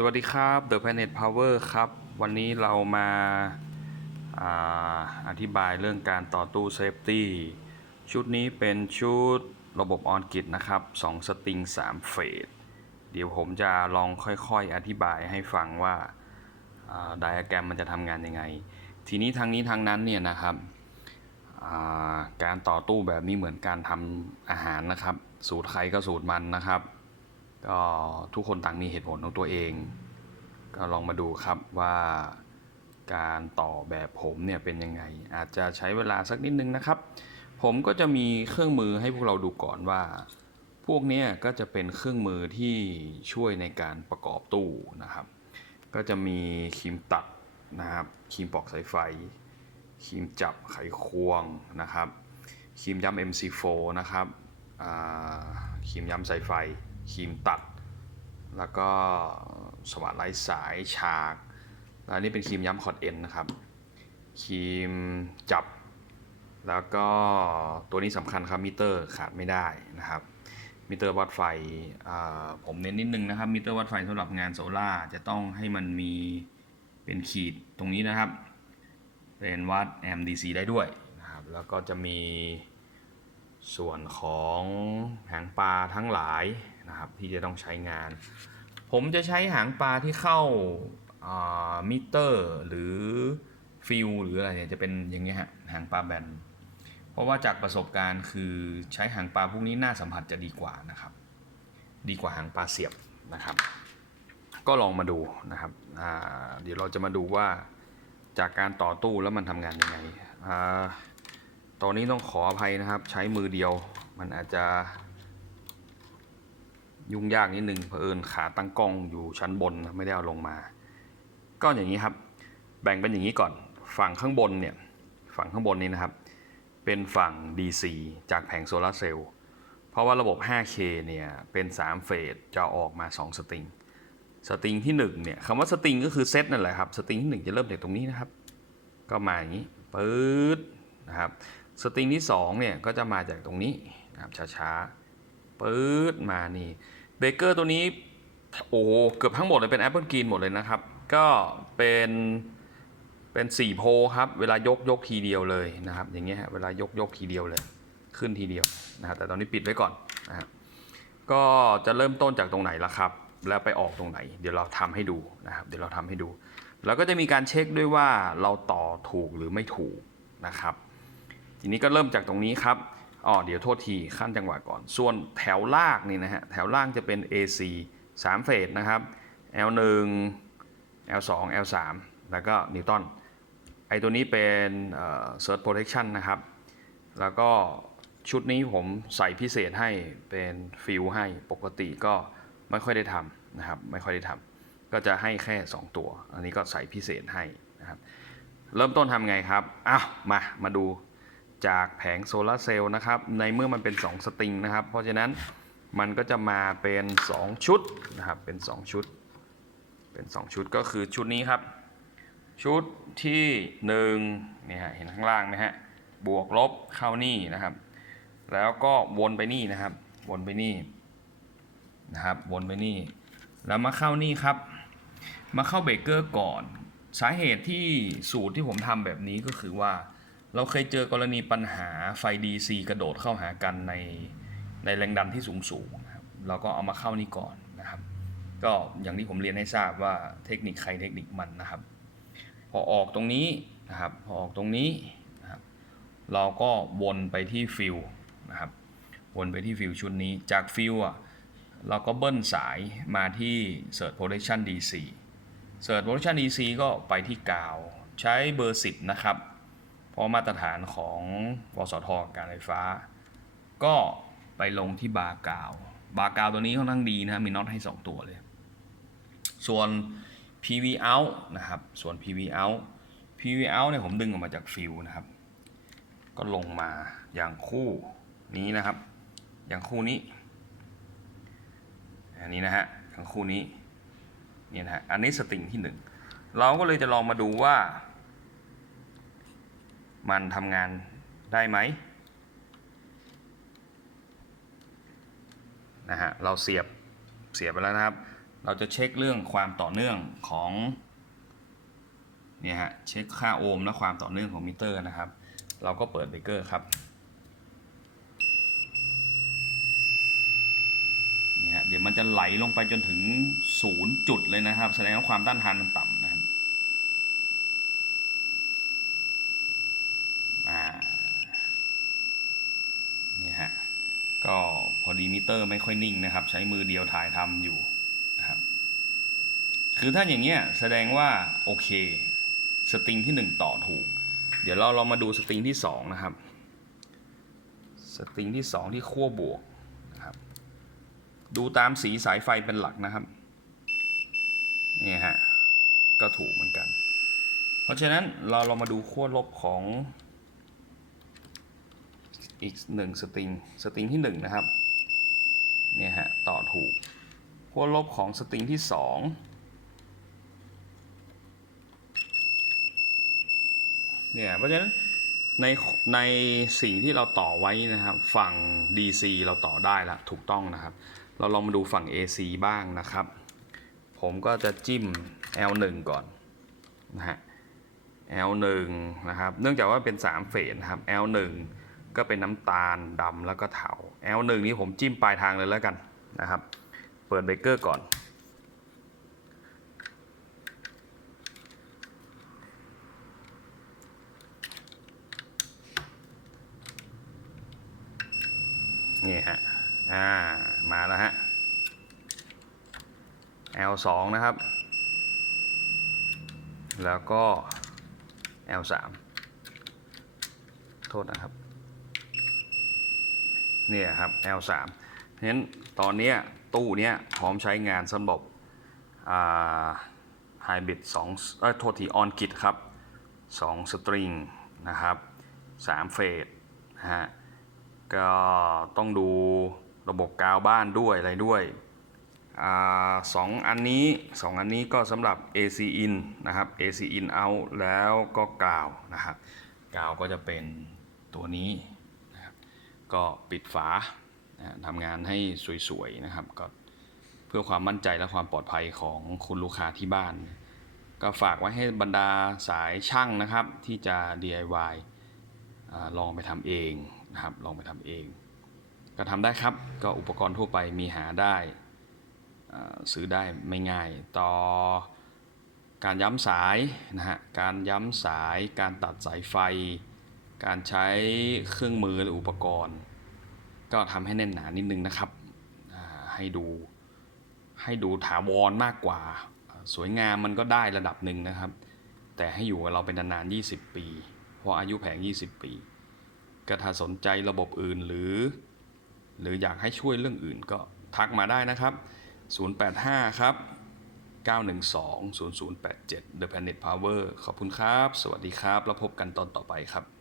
สวัสดีครับ The Planet Power ครับ วันนี้เรามาอาอธิบายเรื่องการต่อตู้เซฟตี้ชุดนี้เป็นชุดระบบออนกิตนะครับ 2 สตริง 3 เฟสเดี๋ยวผมจะลองค่อยๆ อธิบายให้ฟังว่าไดอะแกรมมันจะทำงานยังไง ทีนี้ทางนี้ทางนั้นเนี่ยนะครับาการต่อตู้แบบนี้เหมือนการทำอาหารนะครับ สูตรใครก็สูตรมันนะครับ ก็ทุกคนต่างมีเหตุผลของตัวเอง ก็ลองมาดูครับว่าการต่อแบบผมเนี่ยเป็นยังไง อาจจะใช้เวลาสักนิดนึงนะครับ ผมก็จะมีเครื่องมือให้พวกเราดูก่อนว่า พวกนี้ก็จะเป็นเครื่องมือที่ช่วยในการประกอบตู้นะครับ ก็จะมีครีมตัดนะครับครีมปอกสายไฟครีมจับไขควงนะครับครีมย้ำ MC4 นะครับครีมย้ำสายไฟ ครีมตัด แล้วก็สว่านไร้สายฉาก แล้วนี่เป็นครีมย้ำคอดเอ็นนะครับ ครีมจับ แล้วก็ตัวนี้สำคัญครับมิเตอร์ขาดไม่ได้นะครับมิเตอร์วัดไฟอ่าผมเน้นนิดนึงนะครับ มิเตอร์วัดไฟสำหรับงานโซล่าจะต้องให้มันมีเป็นขีดตรงนี้นะครับ เป็นวัดแอมป์ DC ได้ด้วยนะครับ แล้วก็จะมีส่วนของหางปลาทั้งหลาย นะครับที่จะต้องใช้งาน ผมจะใช้หางปลาที่เข้าามิเตอร์ หรือฟิลหรืออะไรเนี่ยจะเป็นอย่างเงี้ยฮะหางปลาแบนเพราะว่าจากประสบการณ์คือใช้หางปลาพวกนี้หน้าสัมผัสจะดีกว่านะครับ ดีกว่าหางปลาเสียบนะครับ ก็ลองมาดูนะครับเดี๋ยวเราจะมาดูว่าจากการต่อตู้แล้วมันทำงานยังไงอตอนนี้ต้องขออภัยนะครับ ใช้มือเดียวมันอาจจะ ยุ่งยากนิดนึงเผอิญขาตั้งกล้องอยู่ชั้นบนไม่ได้เอาลงมา ก็อย่างนี้ครับ แบ่งเป็นอย่างนี้ก่อน ฝั่งข้างบนเนี่ยฝั่งข้างบนนี้นะครับ เป็นฝั่ง DC จากแผงโซลาเซลล์เพราะว่าระบบ 5K เนี่ยเป็น 3 เฟสจะออกมา 2 สตริงสตริงที่1เนี่ยคำว่าสตริงก็คือเซตนั่นแหละครับสตริงที่1จะเริ่มจากตรงนี้นะครับ ก็มาอย่างนี้ปื๊ดนะครับสตริงที่2เนี่ยก็จะมาจากตรงนี้นะครับช้าๆปื๊ดมานี่ เบเกอร์ตัวนี้โอ้เกือบทั้งหมดเลยเป็น Apple Green หมดเลยนะครับ ก็เป็นเป็น 4 โพครับ เวลายกยกทีเดียวเลยนะครับ อย่างเงี้ยฮะเวลายกยกทีเดียวเลย ขึ้นทีเดียวนะครับแต่ตอนนี้ปิดไว้ก่อนนะครับก็จะเริ่มต้นจากตรงไหนล่ะครับ แล้วไปออกตรงไหน เดี๋ยวเราทำให้ดูนะครับ เดี๋ยวเราทำให้ดู แล้วก็จะมีการเช็คด้วยว่าเราต่อถูกหรือไม่ถูกนะครับ ทีนี้ก็เริ่มจากตรงนี้ครับ อ๋อเดี๋ยวโทษทีขั้นจังหวะก่อน ส่วนแถวลางนี่นะฮะแถวล่างจะเป็น AC 3 เฟสนะครับ L1 L2 L3 แล้วก็นิวตันไอตัวนี้เป็นเอ่อ Search Protection นะครับ แล้วก็ชุดนี้ผมใส่พิเศษให้เป็นฟิลให้ปกติก็ไม่ค่อยได้ทำนะครับ ไม่ค่อยได้ทำก็จะให้แค่ 2 ตัว อันนี้ก็ใส่พิเศษให้นะครับ เริ่มต้นทำไงครับอ้าวมามาดู จากแผงโซลาร์เซลล์นะครับ ในเมื่อมันเป็น 2 สตริงนะครับ เพราะฉะนั้นมันก็จะมาเป็น 2 ชุดนะครับ เป็น 2 ชุด เป็น 2 ชุดก็คือชุดนี้ครับ ชุดที่หนึ่งเนี่ยฮะเห็นข้างล่างไหมฮะ บวกลบเข้านี่นะครับ แล้วก็วนไปนี่นะครับ วนไปนี่นะครับ วนไปนี่ แล้วมาเข้านี่ครับ มาเข้าเบรกเกอร์ก่อน สาเหตุที่สูตรที่ผมทำแบบนี้ก็คือว่า เราเคยเจอกรณีปัญหาไฟ DC กระโดดเข้าหากันในในแรงดันที่สูงสูงครับเราก็เอามาเข้านี่ก่อนนะครับ ก็อย่างที่ผมเรียนให้ทราบว่าเทคนิคใครเทคนิคมันนะครับ พอออกตรงนี้นะครับพอออกตรงนี้นะครับเราก็วนไปที่ฟิลนะครับวนไปที่ฟิลชุดนี้จากฟิลอะเราก็เบิ้ลสายมาที่ Search Protection DC Search Protection DC ก็ไปที่กาว ใช้เบอร์ 10 นะครับ ราะมาตรฐานของวสทการไฟฟ้า ก็ไปลงที่บาร์กาว บาร์กาวตัวนี้ค่อนข้างดีนะมีน็อตให้ 2 ตัวเลย ส่วน PV out นะครับส่วน PV out PV out เนี่ยผมดึงออกมาจากฟิลนะครับ ก็ลงมาอย่างคู่นี้นะครับ อย่างคู่นี้ อันนี้นะฮะอย่างคู่นี้เนี่ยนะฮะอันนี้สตริงที่หนึ่งเราก็เลยจะลองมาดูว่า มันทำงานได้ไหมนะฮะเราเสียบเสียบไปแล้วนะครับ เราจะเช็คเรื่องความต่อเนื่องของเนี่ยฮะเช็คค่าโอห์มและความต่อเนื่องของมิเตอร์นะครับ เราก็เปิดเบรกเกอร์ครับนี่ฮะเดี๋ยวมันจะไหลลงไปจนถึงศูนย์จุดเลยนะครับ แสดงว่าความต้านทานมันต่ำนะครับอ่านี่ฮะก็พอ ดีมิเตอร์ไม่ค่อยนิ่งนะครับ ใช้มือเดียวถ่ายทำอยู่นะครับ คือถ้าอย่างเงี้ยแสดงว่าโอเค สตริงที่ 1 ต่อถูก เดี๋ยวเราเรามาดูสตริงที่ 2 นะครับ สตริงที่ 2 ที่ขั้วบวกนะครับ ดูตามสีสายไฟเป็นหลักนะครับนี่ฮะ ก็ถูกเหมือนกัน เพราะฉะนั้นเราเรามาดูขั้วลบของอีกหนึ่งสตริง สตริงที่1นะครับ เนี่ยฮะต่อถูกขั้วลบของสตริงที่ 2 เนี่ยเพราะฉะนั้นในในสิ่งที่เราต่อไว้นะครับ ฝั่ง DC เราต่อได้ละถูกต้องนะครับ เราลองมาดูฝั่ง AC บ้างนะครับ ผมก็จะจิ้ม L1 ก่อนนะฮะ L1 นะครับ เนื่องจากว่าเป็น 3 เฟสนะครับ L1 ก็เป็นน้ำตาลดำแล้วก็เทา L1 นี้ผมจิ้มปลายทางเลยแล้วกันนะครับ เปิดเบรกเกอร์ก่อน นี่ฮะ อ่า มาแล้วฮะ L2 นะครับ แล้วก็ L3 โทษนะครับ เนี่ยครับ L3 เพราะฉะนั้นตอนนี้ตู้นี้พร้อมใช้งานสำหรับไฮบริด2เอ้ยโทษทีออนกิตครับ2สตริงนะครับ3เฟสนะฮะก็ต้องดูระบบกาวบ้านด้วยอะไรด้วยอสองอันนี้สองอันนี้ก็สำหรับ AC in นะครับ AC in out แล้วก็กาวนะครับกาวก็จะเป็นตัวนี้ ก็ปิดฝาทำงานให้สวยๆนะครับก็เพื่อความมั่นใจและความปลอดภัยของคุณลูกค้าที่บ้าน ก็ฝากไว้ให้บรรดาสายช่างนะครับ ที่จะ DIY อลองไปทำเองนะครับลองไปทำเอง ก็ทำได้ครับก็อุปกรณ์ทั่วไปมีหาได้ซื้อได้ไม่ง่ายต่อการย้ำสายนะฮะการย้ำสายการตัดสายไฟ การใช้เครื่องมือหรืออุปกรณ์ ก็ทำให้แน่นหนานิดนึงนะครับให้ดูให้ดูถาวรมากกว่า สวยงามมันก็ได้ระดับหนึ่งนะครับ แต่ให้อยู่กับเราเป็นนานๆ20 ปี เพราะอายุแผง 20 ปีก็ถ้าสนใจระบบอื่นหรือ หรืออยากให้ช่วยเรื่องอื่นก็ทักมาได้นะครับ 085 ครับ 912 0087 The Planet Power ขอบคุณครับ สวัสดีครับ แล้วพบกันตอนต่อไปครับ